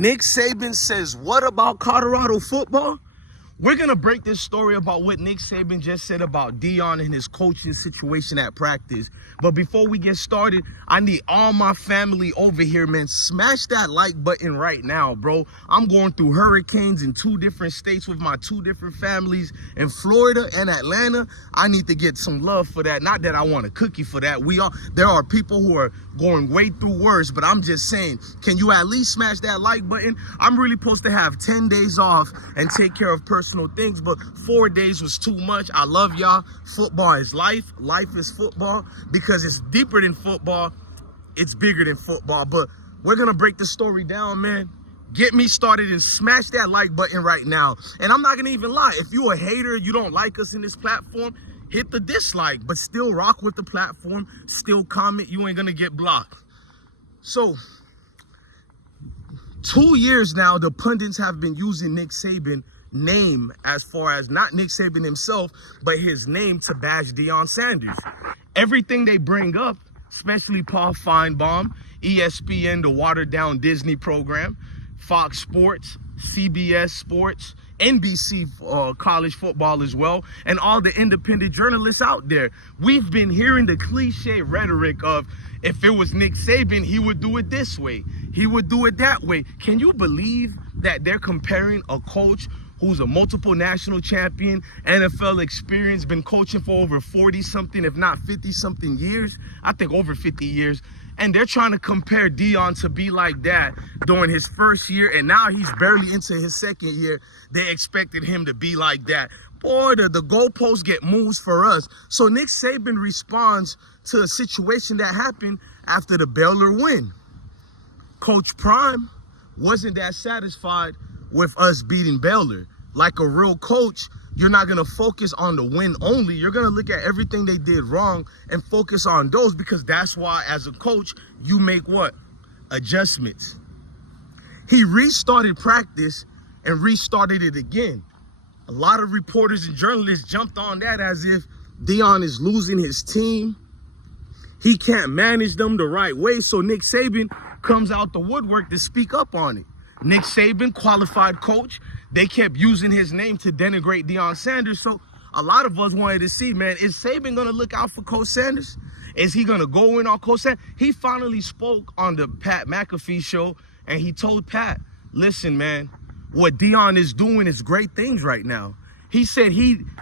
Nick Saban says, what about Colorado football? We're going to break this story about what Nick Saban just said about Deion and his coaching situation at practice. But before we get started, I need all my family over here, man. Smash that like button right now, bro. I'm going through hurricanes in 2 different states with my 2 different families in Florida and Atlanta. I need to get some love for that. Not that I want a cookie for that. There are people who are going way through worse, but I'm just saying, can you at least smash that like button? I'm really supposed to have 10 days off and take care of personal things, but 4 days was too much. I love y'all. Football is life. Life is football because it's deeper than football. It's bigger than football, but we're going to break the story down, man. Get me started and smash that like button right now. And I'm not going to even lie. If you're a hater, you don't like us in this platform, hit the dislike, but still rock with the platform. Still comment. You ain't going to get blocked. So 2 years now, the pundits have been using Nick Saban name, as far as not Nick Saban himself, but his name to bash Deion Sanders. Everything they bring up, especially Paul Feinbaum, ESPN, the watered down Disney program, Fox Sports, CBS Sports, NBC college football as well, and all the independent journalists out there. We've been hearing the cliche rhetoric of, if it was Nick Saban, he would do it this way. He would do it that way. Can you believe that they're comparing a coach who's a multiple national champion, NFL experience, been coaching for over 40-something, if not 50-something years? I think over 50 years. And they're trying to compare Deion to be like that during his first year, and now he's barely into his second year. They expected him to be like that. Boy, the goalposts get moves for us. So Nick Saban responds to a situation that happened after the Baylor win. Coach Prime wasn't that satisfied with us beating Baylor. Like a real coach, you're not going to focus on the win only. You're going to look at everything they did wrong and focus on those, because that's why, as a coach, you make what? Adjustments. He restarted practice and restarted it again. A lot of reporters and journalists jumped on that as if Deion is losing his team. He can't manage them the right way. So Nick Saban comes out the woodwork to speak up on it. Nick Saban, qualified coach. They kept using his name to denigrate Deion Sanders. So a lot of us wanted to see, man, is Saban going to look out for Coach Sanders? Is he going to go in on Coach Sanders? He finally spoke on the Pat McAfee show, and he told Pat, listen, man, what Deion is doing is great things right now. He said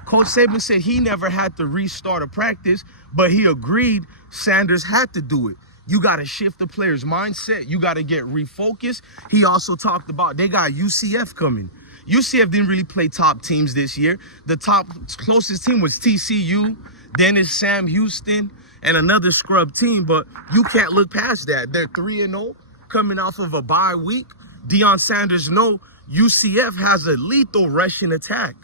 Coach Saban said he never had to restart a practice, but he agreed Sanders had to do it. You got to shift the player's mindset. You got to get refocused. He also talked about they got UCF coming. UCF didn't really play top teams this year. The closest team was TCU, then it's Sam Houston, and another scrub team, but you can't look past that. They're 3-0 coming off of a bye week. Deion Sanders knows UCF has a lethal rushing attack.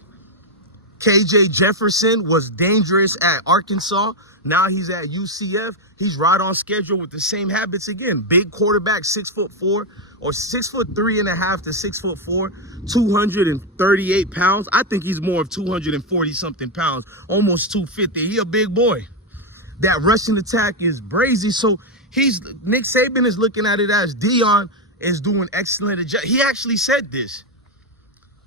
KJ Jefferson was dangerous at Arkansas. Now he's at UCF. He's right on schedule with the same habits again. Big quarterback, 6'4", or 6'3.5" to 6'4", 238 pounds. I think he's more of 240-something pounds, almost 250. He a big boy. That rushing attack is brazy. So Nick Saban is looking at it as Deion is doing excellent. He actually said this.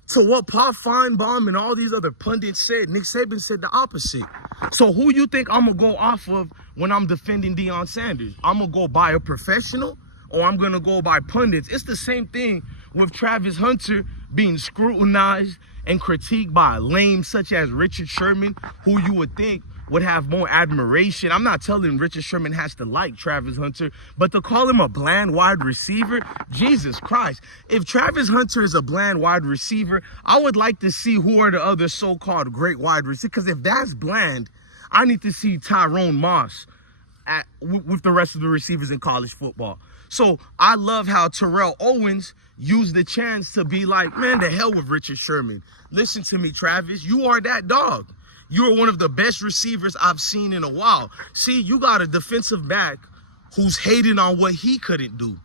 To what Paul Feinbaum and all these other pundits said, Nick Saban said the opposite. So who you think I'm going to go off of when I'm defending Deion Sanders? I'm going to go by a professional, or I'm going to go by pundits? It's the same thing with Travis Hunter being scrutinized and critiqued by lames such as Richard Sherman, who you would think would have more admiration. I'm not telling Richard Sherman has to like Travis Hunter, but to call him a bland wide receiver, Jesus Christ. If Travis Hunter is a bland wide receiver, I would like to see who are the other so-called great wide receivers, because if that's bland, I need to see Tyrone Moss with the rest of the receivers in college football. So I love how Terrell Owens used the chance to be like, man, the hell with Richard Sherman. Listen to me, Travis, you are that dog. You're one of the best receivers I've seen in a while. See, you got a defensive back who's hating on what he couldn't do.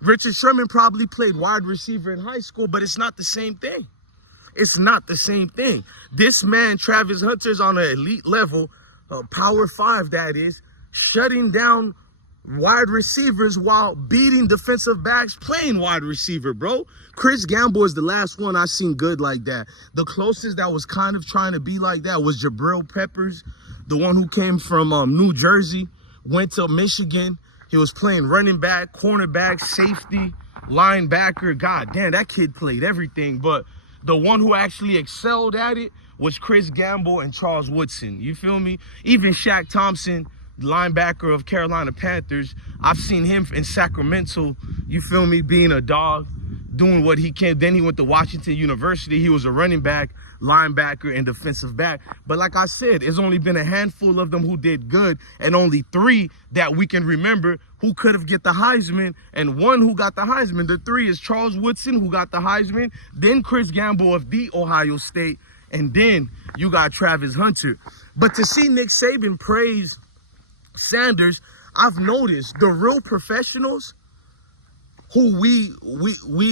Richard Sherman probably played wide receiver in high school, but it's not the same thing. It's not the same thing. This man, Travis Hunter's on an elite level, Power 5 that is, shutting down wide receivers while beating defensive backs playing wide receiver, bro. Chris Gamble is the last one I seen good like that. The closest that was kind of trying to be like that was Jabril Peppers, the one who came from New Jersey, went to Michigan. He was playing running back, cornerback, safety, linebacker. God damn, that kid played everything. But the one who actually excelled at it was Chris Gamble and Charles Woodson. You feel me? Even Shaq Thompson, linebacker of Carolina Panthers, I've seen him in Sacramento, you feel me, being a dog, doing what he can. Then he went to Washington University. He was a running back, linebacker, and defensive back. But like I said, it's only been a handful of them who did good, and only 3 that we can remember who could have get the Heisman, and 1 who got the Heisman. The 3 is Charles Woodson, who got the Heisman, then Chris Gamble of the Ohio State, and then you got Travis Hunter. But to see Nick Saban praise Sanders, I've noticed the real professionals who we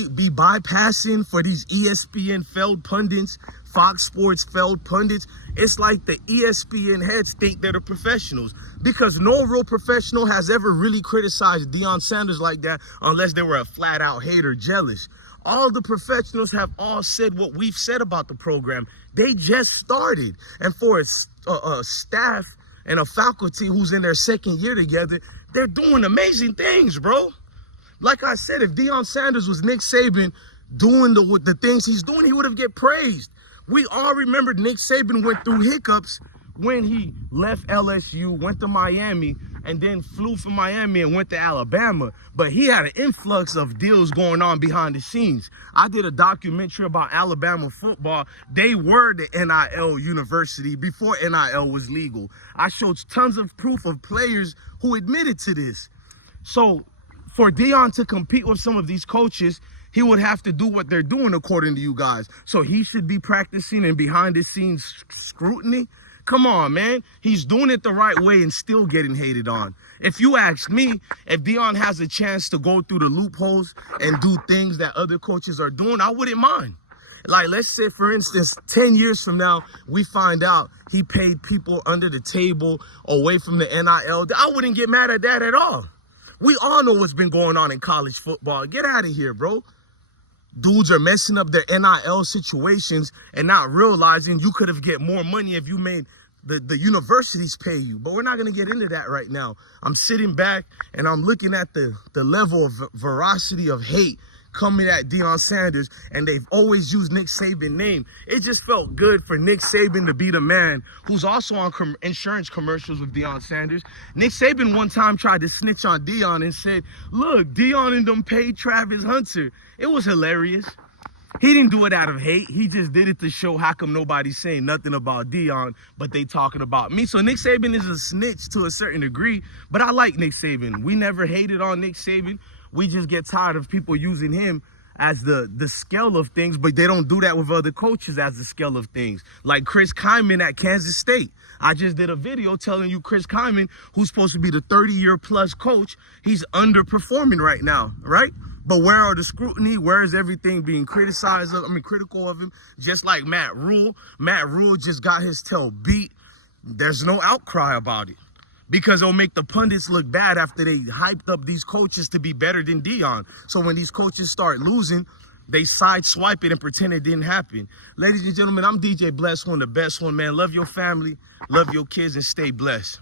be bypassing for these ESPN failed pundits, Fox Sports failed pundits. It's like the ESPN heads think they're the professionals, because no real professional has ever really criticized Deion Sanders like that unless they were a flat out hater, jealous. All the professionals have all said what we've said about the program. They just started, and for a staff and a faculty who's in their second year together, they're doing amazing things, bro. Like I said, if Deion Sanders was Nick Saban doing the things he's doing, he would have get praised. We all remember Nick Saban went through hiccups when he left LSU, went to Miami, and then flew from Miami and went to Alabama. But he had an influx of deals going on behind the scenes. I did a documentary about Alabama football. They were the NIL university before NIL was legal. I showed tons of proof of players who admitted to this. So for Deion to compete with some of these coaches, he would have to do what they're doing according to you guys. So he should be practicing and behind the scenes scrutiny. Come on, man. He's doing it the right way and still getting hated on. If you ask me, if Deion has a chance to go through the loopholes and do things that other coaches are doing, I wouldn't mind. Like, let's say, for instance, 10 years from now, we find out he paid people under the table away from the NIL. I wouldn't get mad at that at all. We all know what's been going on in college football. Get out of here, bro. Dudes are messing up their NIL situations and not realizing you could have get more money if you made the universities pay you. But we're not going to get into that right now. I'm sitting back and I'm looking at the level of veracity of hate coming at Deion Sanders, and they've always used Nick Saban's name. It just felt good for Nick Saban to be the man who's also on insurance commercials with Deion Sanders. Nick Saban one time tried to snitch on Deion and said, look, Deion and them paid Travis Hunter. It was hilarious. He didn't do it out of hate. He just did it to show how come nobody's saying nothing about Deion, but they talking about me. So Nick Saban is a snitch to a certain degree, but I like Nick Saban. We never hated on Nick Saban. We just get tired of people using him as the scale of things, but they don't do that with other coaches as the scale of things. Like Chris Kyman at Kansas State. I just did a video telling you Chris Kyman, who's supposed to be the 30-year plus coach, he's underperforming right now, right? But where are the scrutiny? Where is everything being critical of him? Just like Matt Rule. Matt Rule just got his tail beat. There's no outcry about it, because it'll make the pundits look bad after they hyped up these coaches to be better than Deion. So when these coaches start losing, they sideswipe it and pretend it didn't happen. Ladies and gentlemen, I'm DJ Bless One, the best one, man. Love your family, love your kids, and stay blessed.